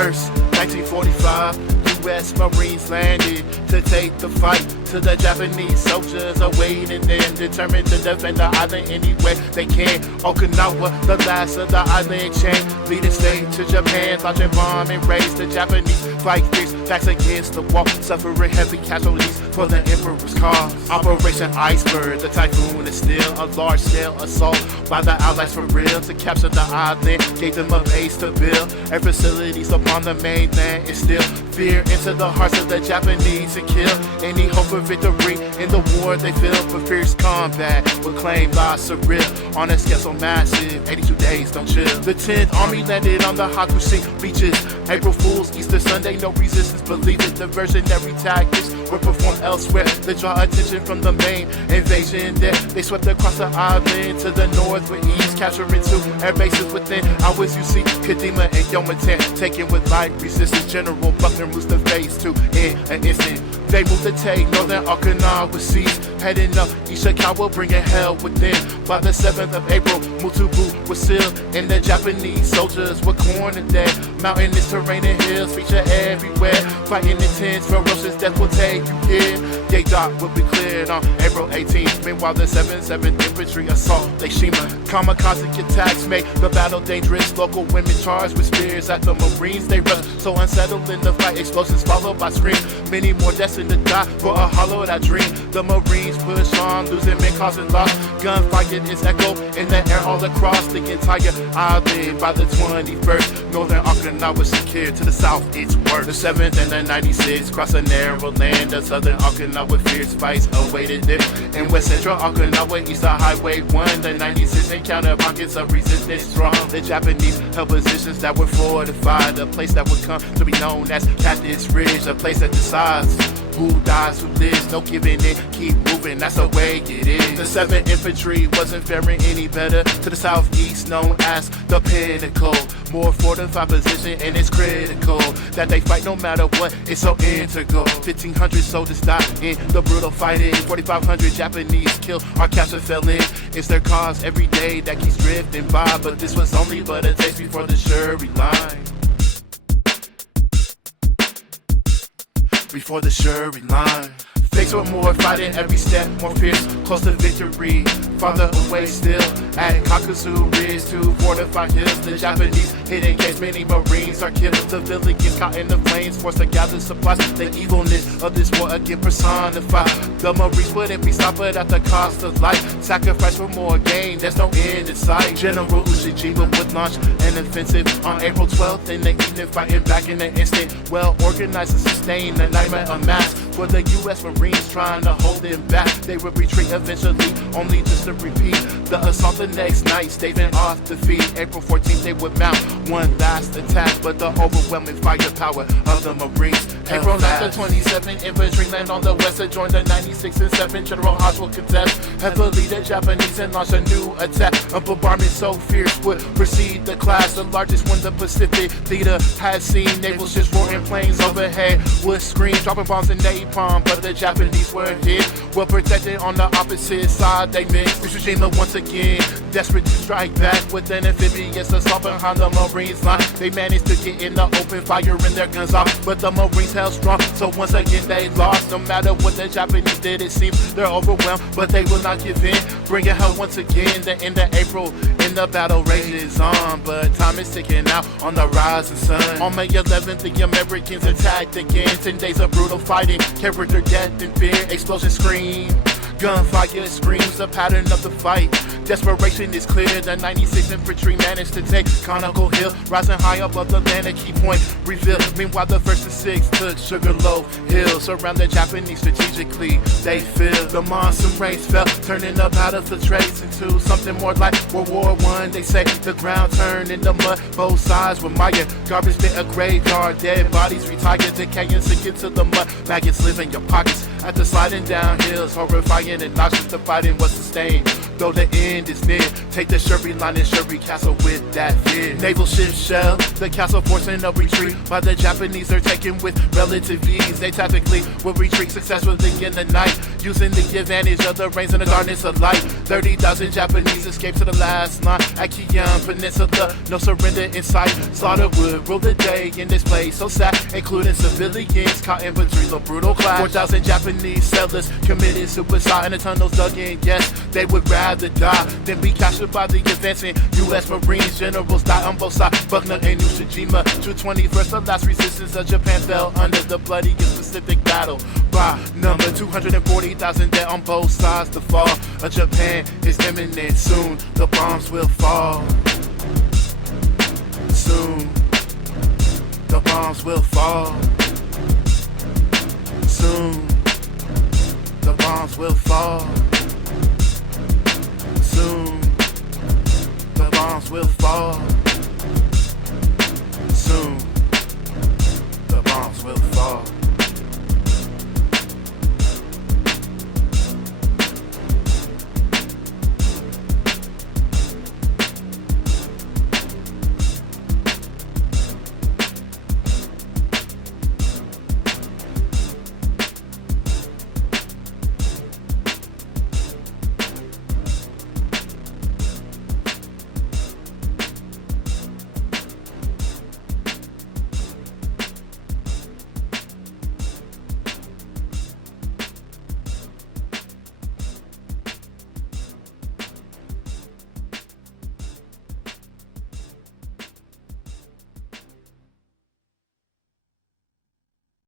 1st, 1945. U.S. Marines landed to take the fight to the Japanese soldiers awaiting them, determined to defend the island any way they can. Okinawa, the last of the island chain, leading state to Japan, launching bomb and raise the Japanese fight fierce, backs against the wall, suffering heavy casualties for the emperor's cause. Operation Iceberg, the Typhoon is still a large-scale assault by the Allies for real to capture the island, gave them a base to build, and facilities upon the mainland instill fear into the hearts of the Japanese and kill any hope of victory in the war they feel. But fierce combat will claim lives surreal on a scale so massive, 82 days don't chill. The 10th Army landed on the Hakushi beaches, April Fool's, Easter Sunday, no resistance, believe it. Diversionary tactics were performed elsewhere to draw attention from the main invasion there. They swept across the island to the north with ease, capturing 2 air bases within hours. You see Kadima and Yomatan taken with light resistance. General Buckner moves the phase 2 in an instant. They move to take northern Okinawa seized, heading up Ishikawa, bringing hell within. By the 7th of April, Mutubu was sealed, and the Japanese soldiers were cornered there. Mountainous terrain and hills feature everywhere, fighting intense, ferocious death will take you here. Gate Dock will be cleared on April 18th. Meanwhile, the 77th Infantry assault Lake Shima. Kamikaze attacks made the battle dangerous. Local women charged with spears at the Marines. They rush, so unsettled in the fight. Explosions followed by screams. Many more destined to die for a hollowed out dream. The Marines push on, losing men, causing loss. Gunfire is echoed in the air all across the entire island. By the 21st, northern Okinawa secured. To the south, it's worse. The 7th and the 96th cross a narrow land. The southern Okinawa fierce fights awaited them. In west central Okinawa, east of Highway 1, the 96th encountered pockets of resistance strong. The Japanese held positions that were fortified, a place that would come to be known as Cactus Ridge, a place that decides who dies, who lives, no giving in, keep moving, that's the way it is. The 7th Infantry wasn't faring any better. To the southeast, known as the Pinnacle, more fortified position, and it's critical that they fight no matter what, it's so integral. 1,500 soldiers died in the brutal fighting, 4,500 Japanese killed or captured fell in. It's their cause every day that keeps drifting by, but this was only but a taste before the Shuri line. Before the Shuri line. Faced with more fighting every step, more fierce, close to victory. Farther away still, at Kakuzu Ridge to fortified hills. The Japanese hit in case many Marines are killed. Civilians caught in the flames, forced to gather supplies. The evilness of this war again personified. The Marines wouldn't be stopped, but at the cost of life. Sacrifice for more gain, there's no end in sight. General Ushijima would launch an offensive on April 12th in the evening, fighting back in an instant. Well organized and sustained, a nightmare amassed for the U.S. Marines trying to hold them back. They would retreat eventually, only just to repeat the assault the next night, staving off defeat. April 14th they would mount one last attack, but the overwhelming firepower of the Marines. April 9th, the 27th Infantry land on the west to join the 96th and 7th. General Hodge will contest heavily the Japanese and launch a new attack. A bombardment so fierce would precede the class, the largest one the Pacific leader had seen. Naval ships roaring, planes overhead would scream, dropping bombs and napalm, but the Japanese were hit, well protected on the opposite side. They missed Tsushima once again, desperate to strike back with an amphibious assault behind the Marines line. They managed to get in the open, firing their guns off, but the Marines held strong, so once again they lost. No matter what the Japanese did, it seems they're overwhelmed, but they will not give in, bringing hell once again. The end of April, and the battle rages on, but time is ticking out on the rising sun. On May 11th, the Americans attacked again. 10 days of brutal fighting, character death and fear, explosion scream. Gunfire screams the pattern of the fight. Desperation is clear. The 96th Infantry managed to take Conical Hill, rising high above the land, a key point revealed. Meanwhile, the 1st and 6th took Sugarloaf Hill. Surround the Japanese strategically, they feel the monsoon rains fell, turning the battle of the trades into something more like World War I. They say the ground turned into mud, both sides were mire. Garbage bit a graveyard, dead bodies retired, decaying, sink into the mud. Maggots live in your pockets at the sliding down hills, horrifying and noxious. The fighting was sustained. though the end is near. Take the Shuri line and Shuri Castle with that fear. Naval ships shell the castle, forcing a retreat. While the Japanese are taken with relative ease, they tactically will retreat successfully in the night, using the advantage of the rains and the darkness of light. 30,000 Japanese escape to the last line at Kian Peninsula. No surrender in sight. Slaughter would rule the day in this place so sad, including civilians caught in between the brutal clash. 4,000 Japanese settlers committed suicide in the tunnels dug in. Yes, they would rather die than be captured by the advancing U.S. Marines. Generals died on both sides, Buckner and Ushijima. June 21st, the last resistance of Japan fell under the bloody Pacific battle. By number 240,000 dead on both sides. The fall of Japan is imminent. Soon the bombs will fall. Soon the bombs will fall. Soon the bombs will fall. Soon the bombs will fall.